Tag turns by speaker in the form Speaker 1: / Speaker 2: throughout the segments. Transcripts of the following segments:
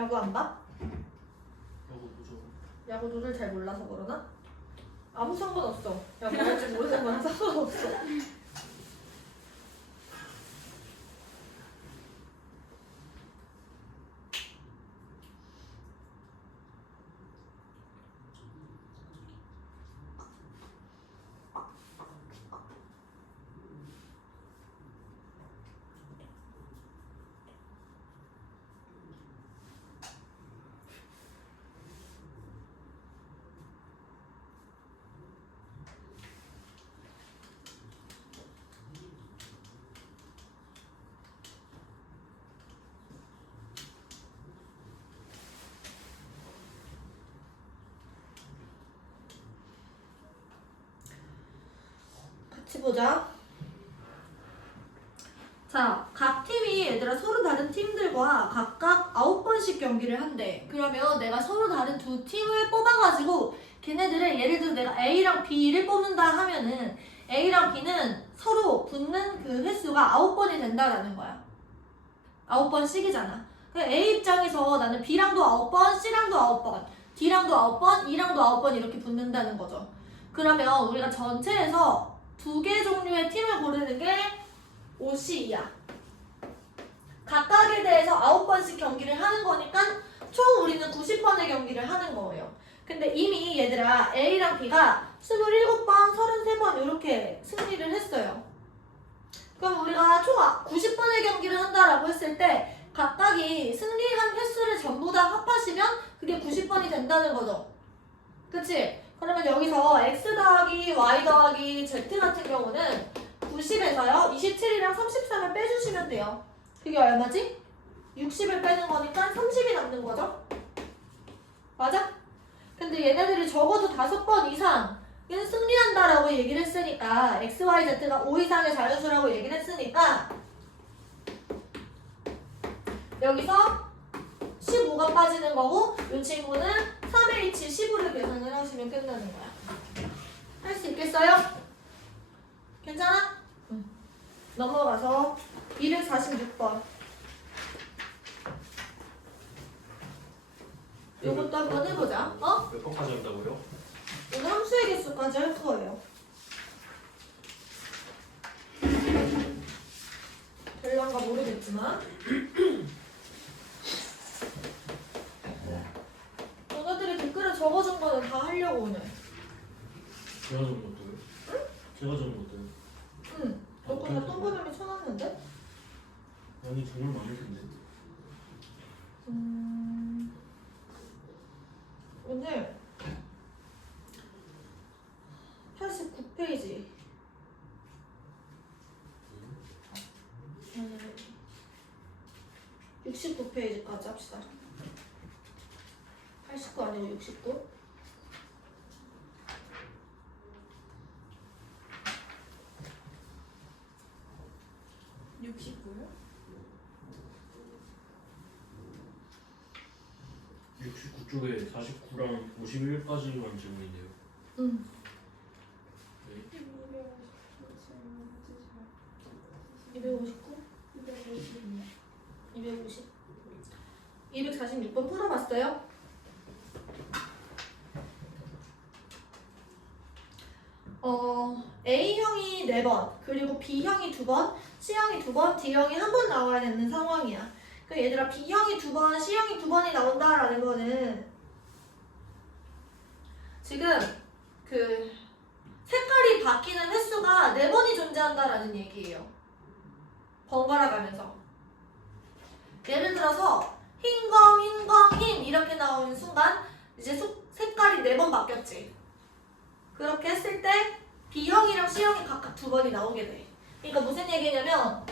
Speaker 1: 야구 안 봐?
Speaker 2: 야구 보죠.
Speaker 1: 야구 룰을 잘 몰라서 그러나? 아무 상관없어. 야구 할줄 모르는 건 상관없어. 같이 보자. 자, 각 팀이 얘들아 서로 다른 팀들과 각각 아홉 번씩 경기를 한대. 그러면 내가 서로 다른 두 팀을 뽑아가지고 걔네들을 예를 들어 내가 A랑 B를 뽑는다 하면은 A랑 B는 서로 붙는 그 횟수가 아홉 번이 된다라는 거야. 아홉 번씩이잖아. 그 A 입장에서 나는 B랑도 아홉 번, C랑도 아홉 번, D랑도 아홉 번, E랑도 아홉 번 이렇게 붙는다는 거죠. 그러면 우리가 전체에서 두 개 종류의 팀을 고르는 게 OC이야. 각각에 대해서 아홉 번씩 경기를 하는 거니까 총 우리는 90번의 경기를 하는 거예요. 근데 이미 얘들아 A랑 B가 27번, 33번 이렇게 승리를 했어요. 그럼 우리가 총 90번의 경기를 한다라고 했을 때 각각이 승리한 횟수를 전부 다 합하시면 그게 90번이 된다는 거죠. 그치? 그러면 여기서 x 더하기 y 더하기 z 같은 경우는 90에서요 27이랑 33을 빼주시면 돼요. 그게 얼마지? 60을 빼는 거니까 30이 남는 거죠? 맞아? 근데 얘네들이 적어도 다섯 번 이상 은 승리한다라고 얘기를 했으니까 x, y, z가 5 이상의 자연수라고 얘기를 했으니까 여기서 15가 빠지는 거고 이 친구는 3의 1치 15를 계산을 하시면 끝나는 거야. 할 수 있겠어요? 괜찮아? 응. 넘어가서 246번. 요것도 한번 해보자. 어?
Speaker 2: 몇 번까지 한다고요?
Speaker 1: 오늘 함수의 개수까지 할 거예요. 될란가 모르겠지만. 너네들이 댓글에 적어준 거는 다 하려고 오늘.
Speaker 2: 제가 적은 것도 요? 제가 적은 것도 요?
Speaker 1: 응. 너거 다 동그라미 쳐놨는데?
Speaker 2: 아니 정말 많을 텐데.
Speaker 1: 음. 오늘 89페이지. 음, 69페이지까지 합시다. 89 아니고 69?
Speaker 3: 육십구요?
Speaker 2: 69쪽에 49랑 51까지만 질문인데요.
Speaker 1: 응.
Speaker 2: 네.
Speaker 1: 259? 250? 246번 풀어봤어요? 어, A형이 4번, 그리고 B형이 2번, C형이 2번, D형이 한번 나와야 되는 상황이야. 그 얘들아, B형이 2번, C형이 2번이 나온다라는 거는 지금 그 색깔이 바뀌는 횟수가 4번이 존재한다라는 얘기예요. 번갈아 가면서. 예를 들어서 흰 검, 흰 검, 흰 이렇게 나오는 순간 이제 속- 색깔이 네번 바뀌었지. 그렇게 했을 때 B형이랑 C형이 각각 두 번이 나오게 돼. 그러니까 무슨 얘기냐면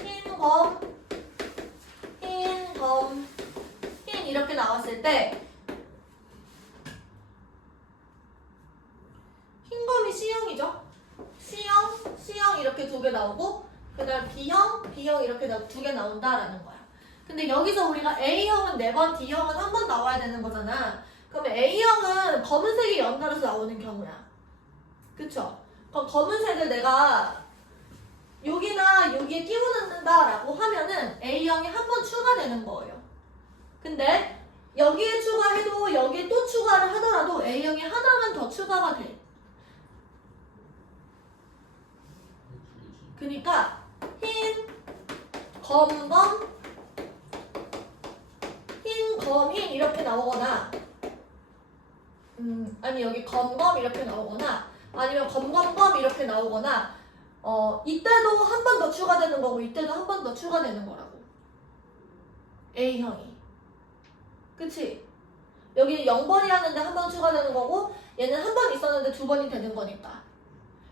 Speaker 1: 흰검, 흰검, 흰 이렇게 나왔을 때 흰검이 C형이죠. C형, C형 이렇게 두 개 나오고 그다음 B형, B형 이렇게 두 개 나온다라는 거야. 근데 여기서 우리가 A형은 4번, D형은 한 번 나와야 되는 거잖아. 그러면 A형은 검은색이 연달아서 나오는 경우야. 그쵸? 그럼 검은색을 내가 여기나 여기에 끼워 넣는다라고 하면은 A형이 한 번 추가되는 거예요. 근데 여기에 추가해도 여기에 또 추가를 하더라도 A형이 하나만 더 추가가 돼. 그러니까 흰, 검, 검, 흰, 검, 흰 이렇게 나오거나 음, 아니 여기 검, 검 이렇게 나오거나 아니면 검, 검, 검 이렇게 나오거나 어, 이때도 한 번 더 추가되는 거고 이때도 한 번 더 추가되는 거라고. A형이. 그치? 여기 0번이라는데 한 번 추가되는 거고 얘는 한 번 있었는데 두 번이 되는 거니까.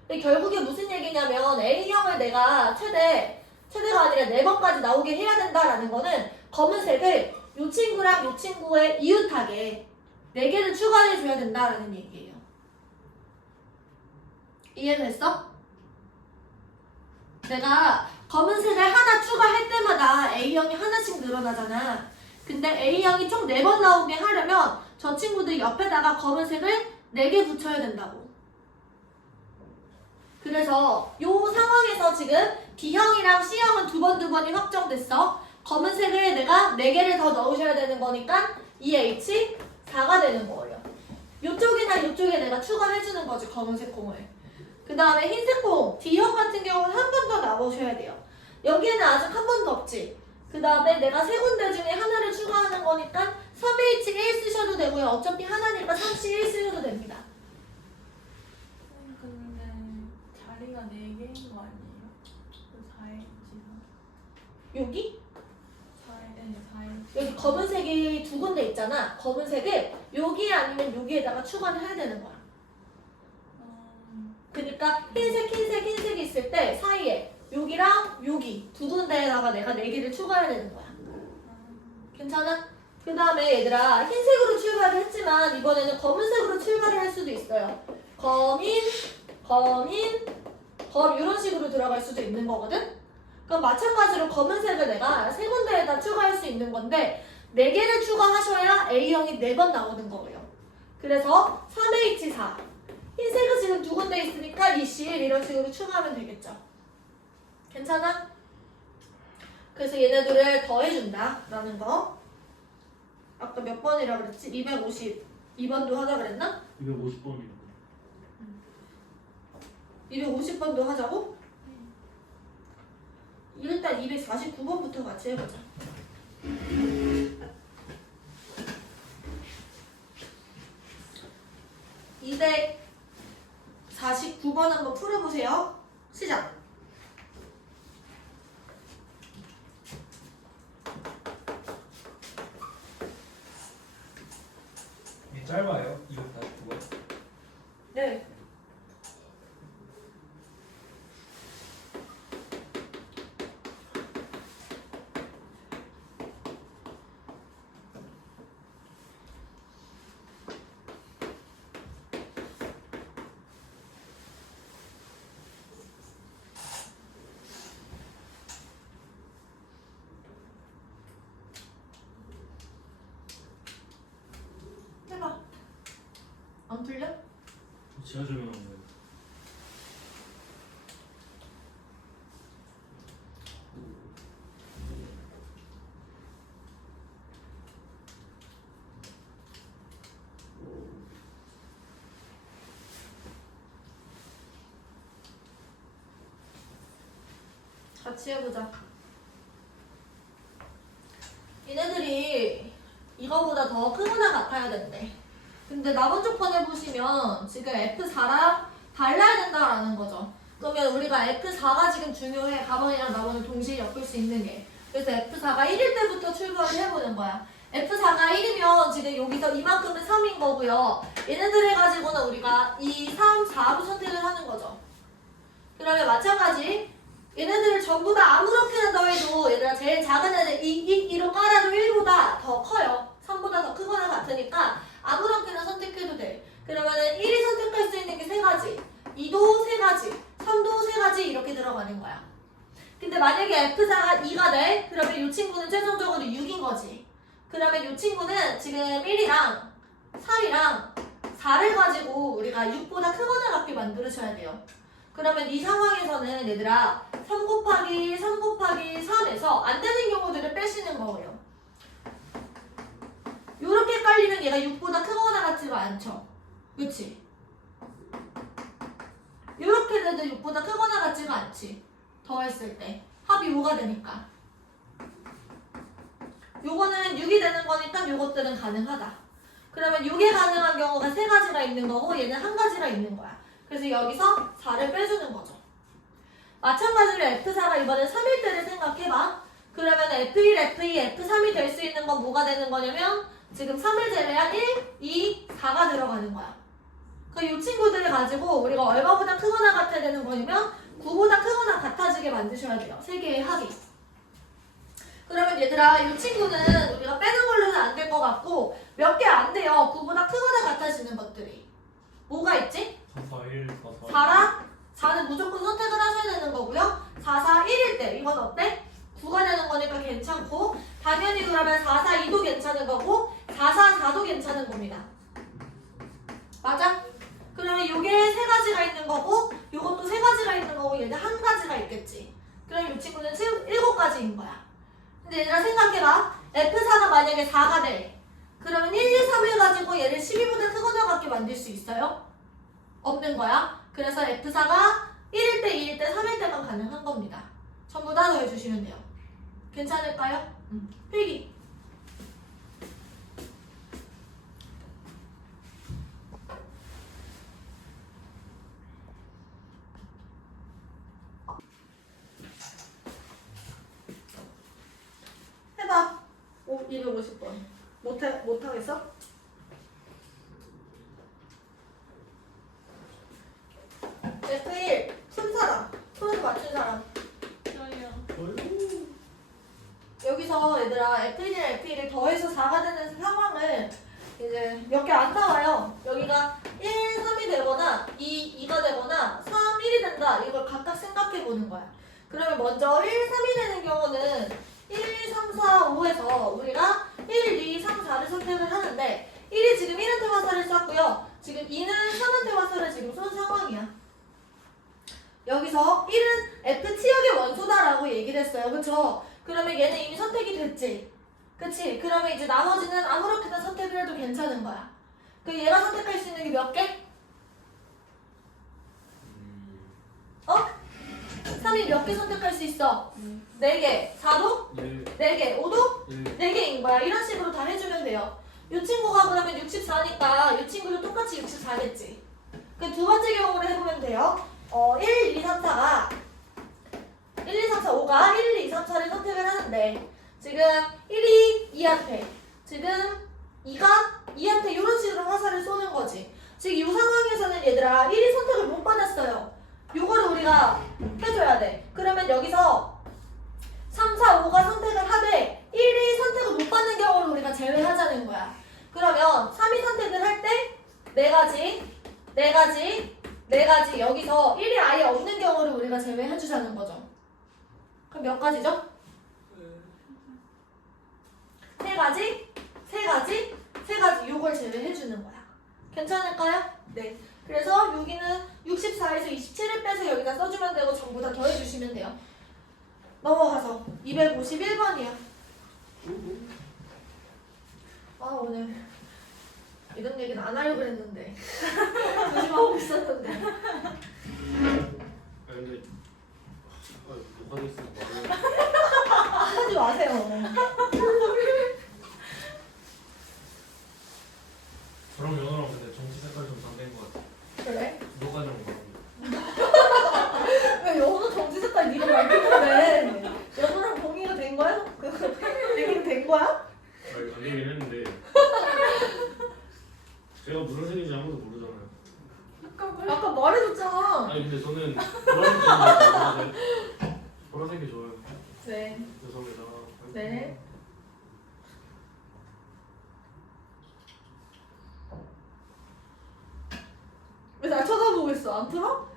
Speaker 1: 근데 결국에 무슨 얘기냐면 A형을 내가 최대 최대가 아니라 네 번까지 나오게 해야 된다라는 거는 검은색을 이 친구랑 이 친구의 이웃하게 네 개를 추가해 줘야 된다라는 얘기예요. 이해됐어? 내가 검은색을 하나 추가할 때마다 A형이 하나씩 늘어나잖아. 근데 A형이 총 네 번 나오게 하려면 저 친구들 옆에다가 검은색을 네 개 붙여야 된다고. 그래서 이 상황에서 지금 D형이랑 C형은 두 번 두 번이 확정됐어. 검은색을 내가 4개를 더 넣으셔야 되는 거니까 2H 4가 되는 거예요. 이쪽이나 이쪽에 내가 추가해주는 거지, 검은색 콩을. 그 다음에 흰색 콩, D형 같은 경우는 한 번 더 나오셔야 돼요. 여기에는 아직 한 번도 없지. 그 다음에 내가 세 군데 중에 하나를 추가하는 거니까 3H1 쓰셔도 되고요. 어차피 하나니까 3C1 쓰셔도 됩니다.
Speaker 3: 근데 자리가 4개인 거 아니에요? 그 4일지나
Speaker 1: 여기?
Speaker 3: 4일, 네, 4일
Speaker 1: 여기 검은색이 두 군데 있잖아. 검은색을 여기 아니면 여기에다가 추가를 해야 되는 거야.
Speaker 3: 음,
Speaker 1: 그러니까 흰색, 흰색, 흰색이 있을 때 사이에 여기랑 여기 두 군데에다가 내가 네 개를 추가해야 되는 거야. 괜찮아? 그 다음에 얘들아 흰색으로 출발을 했지만 이번에는 검은색으로 출발을 할 수도 있어요. 검인, 검인, 검 이런 식으로 들어갈 수도 있는 거거든? 그럼 마찬가지로 검은색을 내가 세 군데에다 추가할 수 있는 건데 네 개를 추가하셔야 A형이 네 번 나오는 거예요. 그래서 3H4 흰색은 지금 두 군데 있으니까 2C1 이런 식으로 추가하면 되겠죠. 괜찮아? 그래서 얘네들을 더해준다 라는 거 아까 몇 번이라 그랬지? 252번도 하자 그랬나?
Speaker 2: 250번이고
Speaker 1: 250번도 하자고? 일단 249번부터 같이 해보자. 249번 한번 풀어보세요. 시작.
Speaker 4: 짧아요? 249번?
Speaker 1: 네. 해봐. 안 틀려?
Speaker 2: 지하철에 나온 거예요
Speaker 1: 같이 해보자. 얘네들이 이거보다 더 크거나 같아야 된대. 근데 나번 쪽번에 보시면 지금 F4랑 달라야 된다라는 거죠. 그러면 우리가 F4가 지금 중요해. 가번이랑 나번을 동시에 엮을 수 있는 게. 그래서 F4가 1일 때부터 출발을 해보는 거야. F4가 1이면 지금 여기서 이만큼은 3인 거고요. 얘네들 해가지고는 우리가 2, 3, 4로 선택을 하는 거죠. 그러면 마찬가지 얘네들을 전부 다 아무렇게나 더해도 얘들아 제일 작은 애들 2, 2, 2로 깔아도 1보다 더 커요. 3보다 더 크거나 같으니까 아무렇게나 선택해도 돼. 그러면은 1이 선택할 수 있는 게 세 가지, 2도 세 가지, 3도 세 가지 이렇게 들어가는 거야. 근데 만약에 F사가 2가 돼? 그러면 이 친구는 최종적으로 6인 거지. 그러면 이 친구는 지금 1이랑 3이랑 4를 가지고 우리가 6보다 크거나 같게 만들어줘야 돼요. 그러면 이 상황에서는 얘들아 3 곱하기 3 곱하기 3에서 안 되는 경우들을 빼시는 거예요. 요렇게 깔리면 얘가 6보다 크거나 같지가 않죠. 그치? 요렇게 돼도 6보다 크거나 같지가 않지. 더했을 때. 합이 5가 되니까. 요거는 6이 되는 거니까 요것들은 가능하다. 그러면 6이 가능한 경우가 세 가지가 있는 거고 얘는 한 가지가 있는 거야. 그래서 여기서 4를 빼주는 거죠. 마찬가지로 F4가 이번에 3일 때를 생각해봐. 그러면 F1, F2, F3이 될 수 있는 건 뭐가 되는 거냐면 지금 3을 제외한 1, 2, 4가 들어가는 거야. 그이 친구들을 가지고 우리가 얼마보다 크거나 같아야 되는 거냐면 9보다 크거나 같아지게 만드셔야 돼요. 세 개의 합이. 그러면 얘들아 이 친구는 우리가 빼는 걸로는 안 될 것 같고 몇 개 안 돼요. 9보다 크거나 같아지는 것들이. 뭐가 있지?
Speaker 2: 4, 4, 1, 4, 4.
Speaker 1: 4랑 4는 무조건 선택을 하셔야 되는 거고요. 4, 4, 1일 때 이건 어때? 9가 되는 거니까 괜찮고 당연히 그러면 4, 4, 2도 괜찮은 거고 4, 4, 4도 괜찮은 겁니다. 맞아? 그러면 요게 세 가지가 있는 거고 요것도 세 가지가 있는 거고 얘는 한 가지가 있겠지. 그럼 이 친구는 세- 일곱 가지인 거야. 근데 얘들아 생각해봐. F4가 만약에 4가 돼. 그러면 1, 2, 3을 가지고 얘를 12보다 크거나 같게 만들 수 있어요? 없는 거야. 그래서 F4가 1일 때, 2일 때, 3일 때만 가능한 겁니다. 전부 다 더해주시면 돼요. 괜찮을까요? 응. 필기. 해봐. 오, 250번. 못해, 못하겠어? F1 손 사람. 손을 맞춘 사람.
Speaker 3: 저요.
Speaker 1: 여기서 얘들아 F1이랑 F1을 더해서 4가 되는 상황을 이제 몇 개 안 나와요. 여기가 1, 3이 되거나 2, 2가 되거나 3, 1이 된다. 이걸 각각 생각해 보는 거야. 그러면 먼저 1, 3이 되는 경우는 1, 3, 4, 5에서 우리가 1, 2, 3, 4를 선택을 하는데 1이 지금 1한테 화살을 쐈고요 지금 2는 3한테 화살을 지금 쏜 상황이야 여기서 1은 F 치역의 원소다라고 얘기를 했어요. 그쵸? 그러면 얘는 이미 선택이 됐지? 그치? 그러면 이제 나머지는 아무렇게나 선택을 해도 괜찮은 거야. 그 얘가 선택할 수 있는 게 몇 개? 어? 3이 몇 개 선택할 수 있어? 4개. 4도?
Speaker 2: 1,
Speaker 1: 4개. 5도?
Speaker 2: 1.
Speaker 1: 4개인 거야. 이런 식으로 다 해주면 돼요. 이 친구가 그러면 64니까 이 친구도 똑같이 64겠지. 그 두 번째 경우를 해보면 돼요. 어, 1, 2, 3, 4가 1, 2, 3, 4, 5가 1, 2, 3, 4를 선택을 하는데 지금 1이 2한테 지금 2가 2한테 이런 식으로 화살을 쏘는 거지. 지금 이 상황에서는 얘들아 1이 선택을 못 받았어요. 요거를 우리가 해줘야 돼. 그러면 여기서 3, 4, 5가 선택을 하되 1이 선택을 못 받는 경우를 우리가 제외하자는 거야. 그러면 3이 선택을 할 때 네 가지, 네 가지, 네 가지 여기서 1이 아예 없는 경우를 우리가 제외해주자는 거죠. 그럼 몇 가지죠? 세 가지, 세 가지, 세 가지 요걸 제외해주는 거야. 괜찮을까요? 네. 그래서 여기는 64에서 27을 빼서 여기다 써주면 되고 전부 다 더해주시면 돼요. 넘어가서 251번이야. 아 오늘 이런 얘기는 안 하려고 그랬는데 조심하고 있었는데
Speaker 2: 아, 근데 아, 못 하겠어. 말을.
Speaker 1: 하지 마세요.
Speaker 2: 저랑 연호랑 근데 정치 색깔 좀 상대인 것 같아.
Speaker 1: 그래?
Speaker 2: 누가 좀 봐.
Speaker 1: 왜 연우 정지 색깔 네가 말했는데 연우랑 동의가 된 거야? 그 얘기가 된 거야?
Speaker 2: 아니, 안 되긴 했는데. 제가 무슨 색인지 아무도 모르잖아요.
Speaker 3: 아까
Speaker 1: 말해줬잖아.
Speaker 2: 아니 근데 저는 보라색. 보라색이 좋아요.
Speaker 1: 네.
Speaker 2: 죄송합니다.
Speaker 1: 네. 왜 날 쳐다보고 있어? 안 풀어?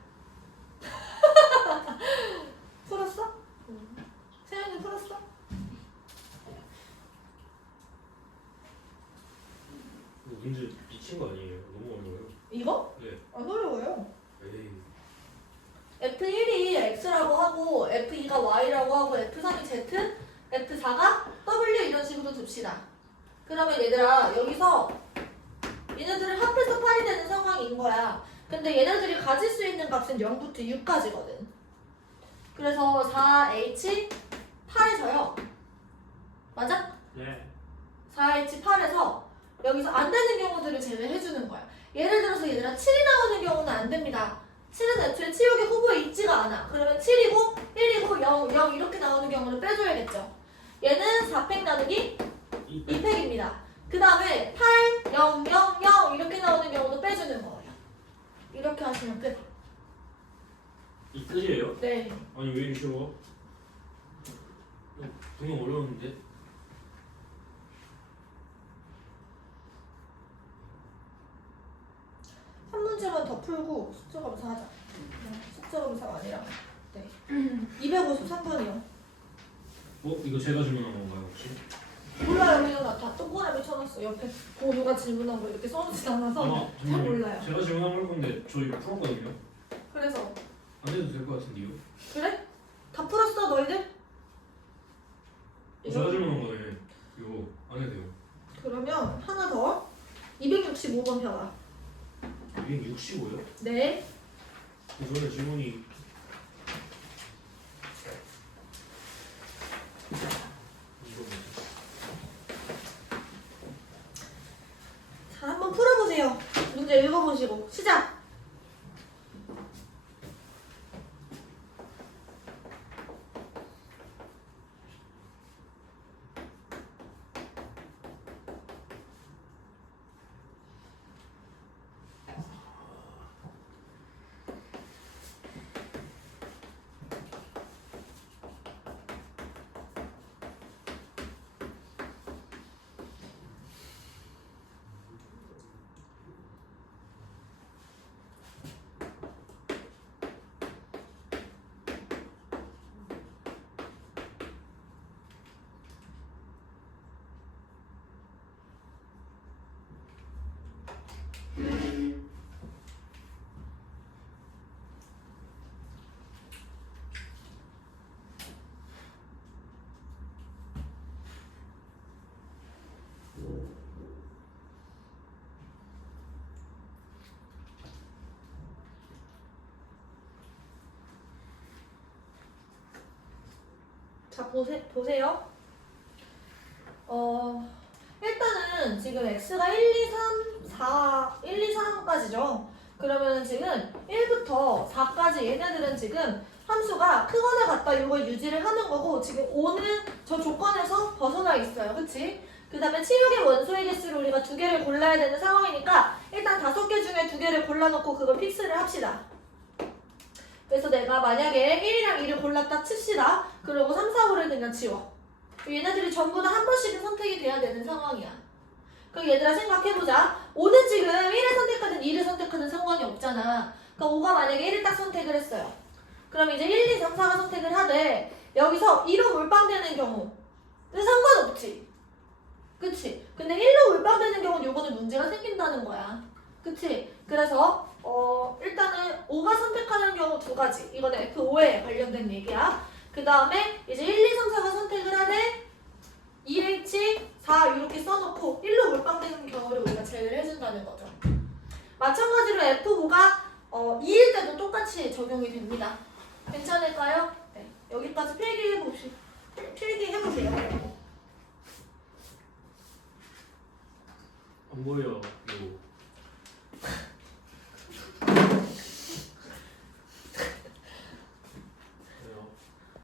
Speaker 1: 풀었어? 응.
Speaker 2: 미친 거 아니에요? 너무 어려워요.
Speaker 1: 이거?
Speaker 2: 네.
Speaker 1: 안 어려워요.
Speaker 2: 에이.
Speaker 1: F1이 X라고 하고 F2가 Y라고 하고 F3이 Z, F4가 W 이런 식으로 둡시다. 그러면 얘들아 여기서 얘네들을 합해서 8이 되는 상황인 거야. 근데 얘네들이 가질 수 있는 값은 0부터 6까지거든. 그래서 4H 8에서요. 맞아?
Speaker 2: 네.
Speaker 1: 4H 8에서 여기서 안 되는 경우들을 제외해 주는 거야. 예를 들어서 얘들아 7이 나오는 경우는 안 됩니다. 7은 애초에 치욕의 후보에 있지가 않아. 그러면 7이고 1이고 0, 0 이렇게 나오는 경우는 빼줘야겠죠. 얘는 4팩 나누기
Speaker 2: 이
Speaker 1: 2팩입니다. 그 다음에 8, 0, 0, 0 이렇게 나오는 경우도 빼주는 거예요. 이렇게 하시면 끝.
Speaker 2: 이 끝이에요?
Speaker 1: 네.
Speaker 2: 아니 왜 이리 쉬워? 어, 분명 어려웠는데.
Speaker 1: 한 문제만 더 풀고 숙제 검사 하자. 네, 숙제 검사가 아니라. 네. 253번이요.
Speaker 2: 어 이거 제가 질문한 건가요 혹시?
Speaker 1: 몰라요 그냥 나다 동그라미 쳐놨어 옆에 보도가 질문한 거 이렇게 써놓지 않아서
Speaker 2: 아마
Speaker 1: 잘
Speaker 2: 정말
Speaker 1: 몰라요
Speaker 2: 제가 질문한 걸 건데 저 이거 풀었거든요.
Speaker 1: 그래서
Speaker 2: 안 해도 될 것 같은데요?
Speaker 1: 그래? 다 풀었어 너희들?
Speaker 2: 제가 질문한 거네. 이거 안 해도 돼요.
Speaker 1: 그러면 하나 더 265번 펴봐
Speaker 2: 265요?
Speaker 1: 네
Speaker 2: 저는 질문이?
Speaker 1: 자, 한번 풀어보세요. 문제 읽어보시고 시작. 자 보세, 보세요. 어 일단은 지금 x가 1, 2, 3, 4, 1, 2, 3까지죠. 그러면은 지금 1부터 4까지 얘네들은 지금 함수가 크거나 같다 이걸 유지를 하는 거고 지금 5는 저 조건에서 벗어나 있어요. 그치? 그 다음에 치육의 원소의 개수를 우리가 두 개를 골라야 되는 상황이니까 일단 다섯 개 중에 두 개를 골라놓고 그걸 픽스를 합시다. 그래서 내가 만약에 1이랑 2를 골랐다 칩시다. 그리고 3, 4, 5를 그냥 지워. 얘네들이 전부 다 한 번씩은 선택이 돼야 되는 상황이야. 그럼 얘들아 생각해보자. 5는 지금 1을 선택하든 2를 선택하든 상관이 없잖아. 그러니까 5가 만약에 1을 딱 선택을 했어요. 그럼 이제 1, 2, 3, 4가 선택을 하되 여기서 2로 몰빵되는 경우는 상관없지. 그치? 근데 1로 몰빵되는 경우는 요거는 문제가 생긴다는 거야. 그치? 그래서 어 일단은 5가 선택하는 경우 두 가지. 이거는 F5에 관련된 얘기야. 그 다음에 이제 1, 2, 3, 4가 선택을 하되 2H 4 이렇게 써놓고 1로 몰빵되는 경우를 우리가 제외를 해준다는 거죠. 마찬가지로 F5가 어, 2일 때도 똑같이 적용이 됩니다. 괜찮을까요? 네. 여기까지 필기해 보시 필기해 보세요.
Speaker 2: 안 보여. 이거